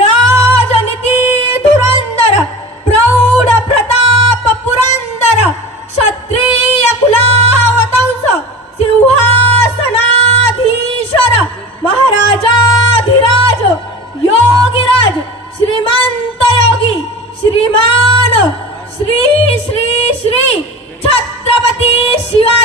राजनीती धुरंदर प्रौढ प्रताप पुरंदर क्षत्रिय कुलावतंस सिंहासनाधीश्वर महाराजाधिराज योगीराज श्रीमंत योगी श्रीमान श्री श्री श्री छत्रपती शिवा